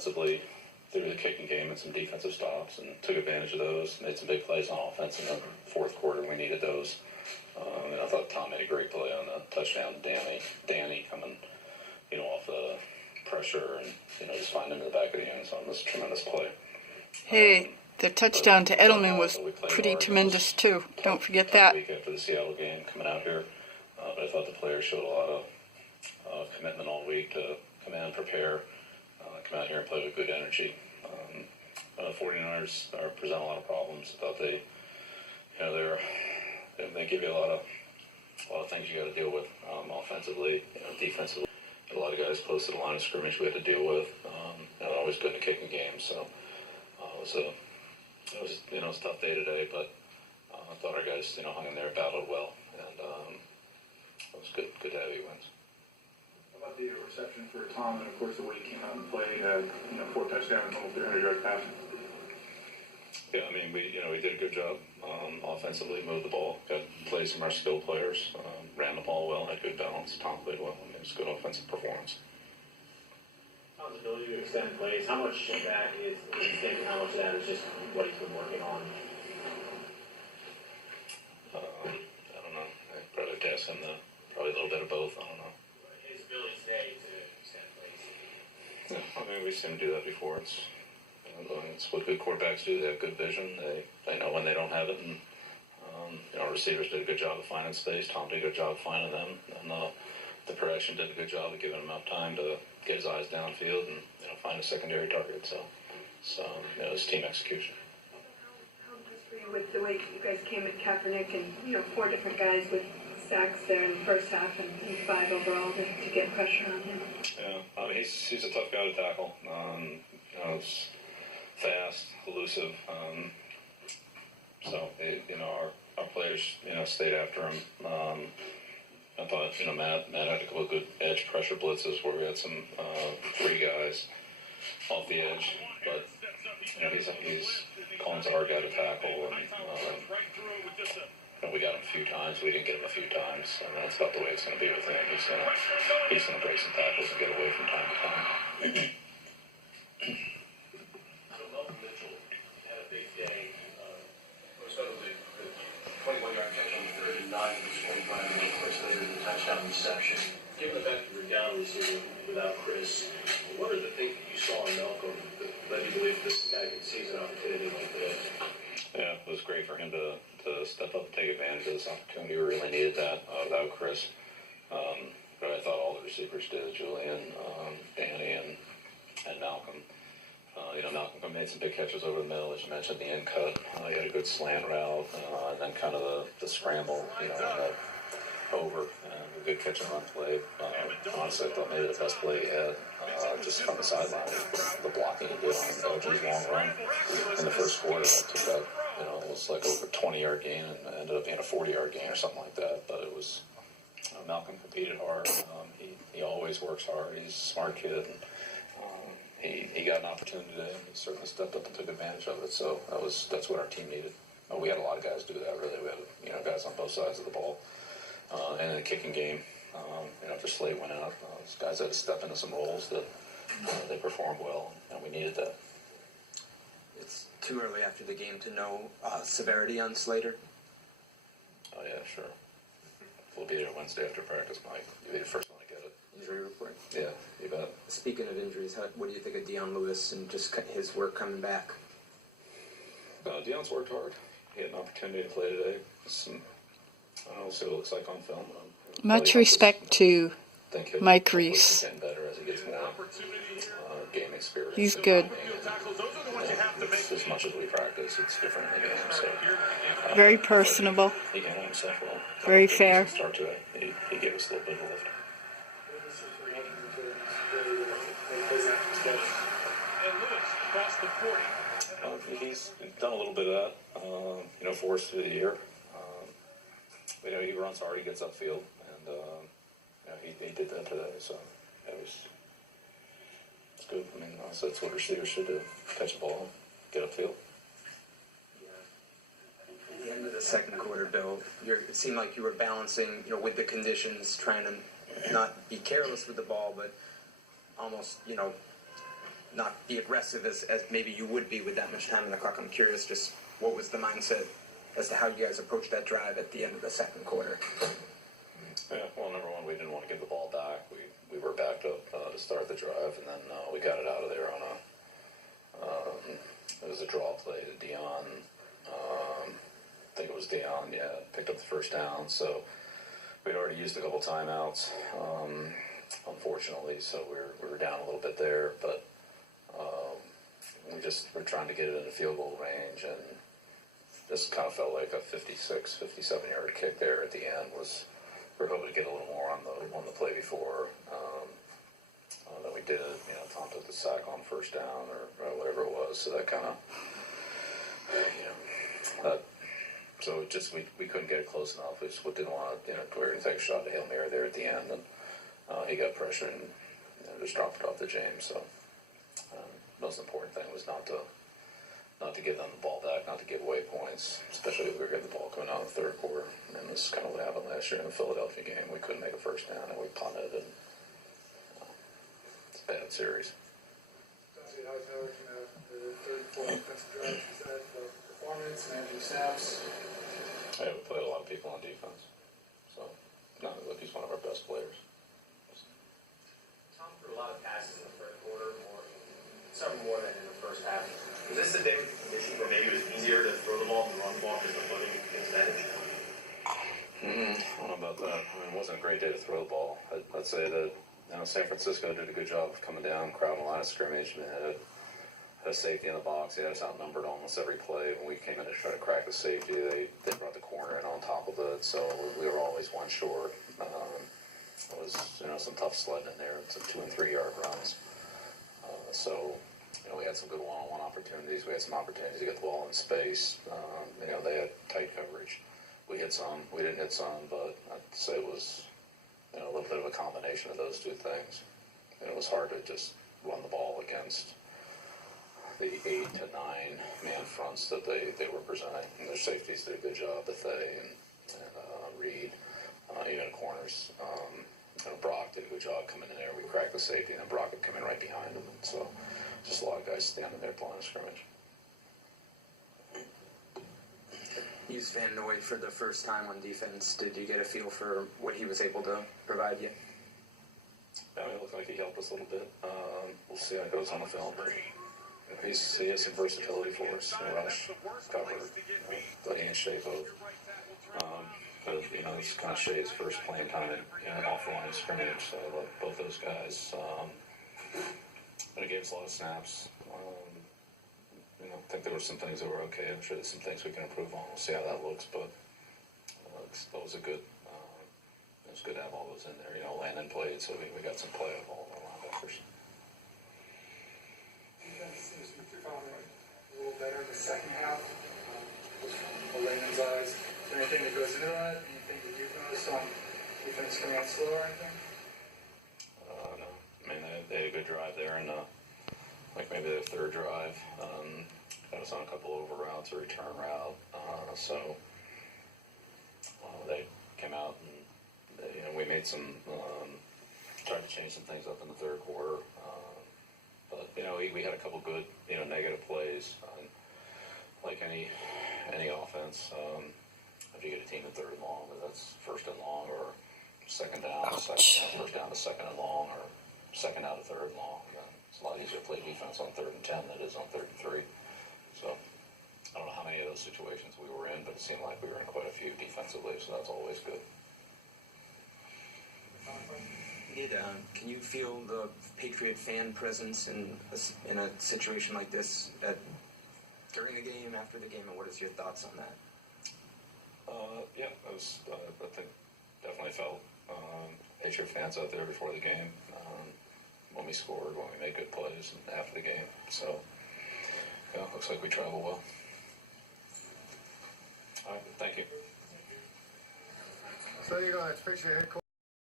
offensively through the kicking game and some defensive stops, and took advantage of those. Made some big plays on offense in the fourth quarter. We needed those. And I thought Tom made a great play on the touchdown to Danny coming, off the pressure and, just finding him in the back of the end zone. It was a tremendous play. Hey, the touchdown to Edelman was pretty tremendous too. Don't forget that. Week after the Seattle game, coming out here, but I thought the players showed a lot of commitment all week to come in, prepare, come out here and play with good energy. 49ers present a lot of problems. I thought they give you a lot of things you got to deal with offensively, defensively. A lot of guys close to the line of scrimmage we had to deal with. Always good in the kicking game, so it was a tough day today, but I thought our guys hung in there, battled well, and it was good to have 8 wins. How about the reception for Tom, and of course the way he came out and played, 4 touchdowns, almost 300 yards passing? Yeah, I mean, we did a good job offensively, moved the ball, got plays from our skilled players, ran the ball well, had good balance. Tom played well, and it was a good offensive performance. Tom's ability to extend plays, how much of that is instinct and how much of that is just what he's been working on? I don't know. I'd probably have to ask him probably a little bit of both. I don't know. His ability today to extend plays. Yeah, I mean, we've seen him do that before. It's what good quarterbacks do. They have good vision. They know when they don't have it. And our receivers did a good job of finding space. Tom did a good job of finding them. And the production did a good job of giving him enough time to get his eyes downfield and find a secondary target. So it was team execution. How impressed were you with the way you guys came at Kaepernick and 4 different guys with sacks there in the first half and 5 overall to get pressure on him? Yeah, he's a tough guy to tackle. It's fast, elusive. Our players, stayed after him. I thought, Matt had a couple of good edge pressure blitzes where we had some 3 guys off the edge, but he's Colin's a hard guy to tackle, and we got him a few times. We didn't get him a few times, and that's about the way it's going to be with him. He's going to break some tackles and get away from time to time. Reception. Given the fact that we're down receiving without Chris, what are the things that you saw in Malcolm that led you to believe this guy could seize an opportunity like this? Yeah, it was great for him to step up and take advantage of this opportunity. We really needed that without Chris. But I thought all the receivers did, Julian, Danny, and Malcolm. Malcolm made some big catches over the middle, as you mentioned, the end cut. He had a good slant route, and then kind of the scramble, over, and a good catch and run play. Honestly, I thought maybe the best play he had, just from the sideline. The blocking he did on LG's long run in the first quarter. It took that, it was like over a 20-yard gain and ended up being a 40-yard gain or something like that. But it was, Malcolm competed hard. He always works hard. He's a smart kid. And, he got an opportunity today, and he certainly stepped up and took advantage of it. So that's what our team needed. We had a lot of guys do that, really. We had, guys on both sides of the ball. And in the kicking game, after Slade went out, those guys had to step into some roles that they performed well, and we needed that. It's too early after the game to know severity on Slater. Oh, yeah, sure. We'll be there Wednesday after practice, Mike. You'll be the first one to get it. Injury report? Yeah, you bet. Speaking of injuries, what do you think of Dion Lewis and just his work coming back? Dion's worked hard. He had an opportunity to play today. I don't know, see what it looks like on film. Much respect to Mike Reese. Getting better as he gets more game experience. He's good. As much as we practice, it's different in the game. So, very personable. He handled himself well. Very fair. Start today. He gave us a little bit of a lift. He's done a little bit of that, for us through the year. He runs hard, he gets upfield, and he did that today, so it's good. I mean, honestly, that's what receivers should do: catch the ball, get upfield. At the end of the second quarter, Bill, it seemed like you were balancing, with the conditions, trying to not be careless with the ball, but almost, not be aggressive as maybe you would be with that much time in the clock. I'm curious, just what was the mindset as to how you guys approached that drive at the end of the second quarter? Yeah, well, number one, we didn't want to give the ball back. We were backed up to start the drive, and then we got it out of there on it was a draw play to Dion. I think it was Dion, yeah, picked up the first down. So we'd already used a couple timeouts, unfortunately, so we were down a little bit there, but we're trying to get it in the field goal range, and just kind of felt like a 56, 57-yard kick there at the end was. We were hoping to get a little more on the play before than we did. You know, Tom took the sack on first down or whatever it was, so that kind of, so it just we couldn't get it close enough. We just didn't want to, we were going to take a shot at Hail Mary there at the end, and he got pressure and just dropped it off to James. So most important thing was not to give them the ball back, not to give away points, especially if we were getting the ball coming out in the third quarter. And this is kind of what happened last year in the Philadelphia game. We couldn't make a first down, and we punted, and it's a bad series. Obviously, how the third, fourth defensive drive, is that the performance, managing snaps? Yeah, we played a lot of people on defense. So, look, he's one of our best players. Tom threw a lot of passes in the third quarter, several more than in the first half. Was this the day with the condition where maybe it was easier to throw the ball than run the ball because the footing against that? I don't know about that. I mean, it wasn't a great day to throw the ball. I'd say that San Francisco did a good job of coming down, crowding the line of scrimmage, and had a safety in the box. They had us outnumbered almost every play. When we came in to try to crack the safety, they brought the corner in on top of it, so we were always one short. It was some tough sledding in there, some 2 and 3 yard runs. So we had some good one-on-one opportunities. We had some opportunities to get the ball in space. They had tight coverage. We hit some. We didn't hit some, but I'd say it was a little bit of a combination of those two things. And it was hard to just run the ball against the 8 to 9 man fronts that they were presenting. And their safeties did a good job, Bethea and Reed, even corners. Brock did a good job coming in there. We cracked the safety, and then Brock would come in right behind him. So just a lot of guys standing there playing a scrimmage. You used Van Noy for the first time on defense. Did you get a feel for what he was able to provide you? I mean, it looked like he helped us a little bit. We'll see how it goes on the film. He has some versatility for us. Rush, cover, but he and Shea both. But it's kind of Shea's first playing time off the line of scrimmage. So I love both those guys. But it gave us a lot of snaps. I think there were some things that were okay. I'm sure there's some things we can improve on. We'll see how that looks. But that was a good. It was good to have all those in there. Landon played, so we got some play of all of our linebackers. Defense seems to be performing a little better in the second half. For Landon's eyes, is there anything that goes into that? Anything that you've noticed on defense coming out slow or anything? No. I mean, they had a good drive there, and maybe their third drive. Got us on a couple over routes, a return route. So they came out and we made some, tried to change some things up in the third quarter. But we had a couple good, negative plays. Like any offense, if you get a team in third and long, whether that's first and long or second down, first down to second and long, or second out of third and long, then it's a lot easier to play defense on 3rd and 10 than it is on 3rd and 3. So I don't know how many of those situations we were in, but it seemed like we were in quite a few defensively, so that's always good. Can you feel the Patriot fan presence in a situation like this during the game, after the game, and what is your thoughts on that? Yeah, I think definitely felt Patriot fans out there before the game, when we scored, when we made good plays, and after the game. So, yeah, looks like we travel well. All right, thank you. So, it's Patriot head coach.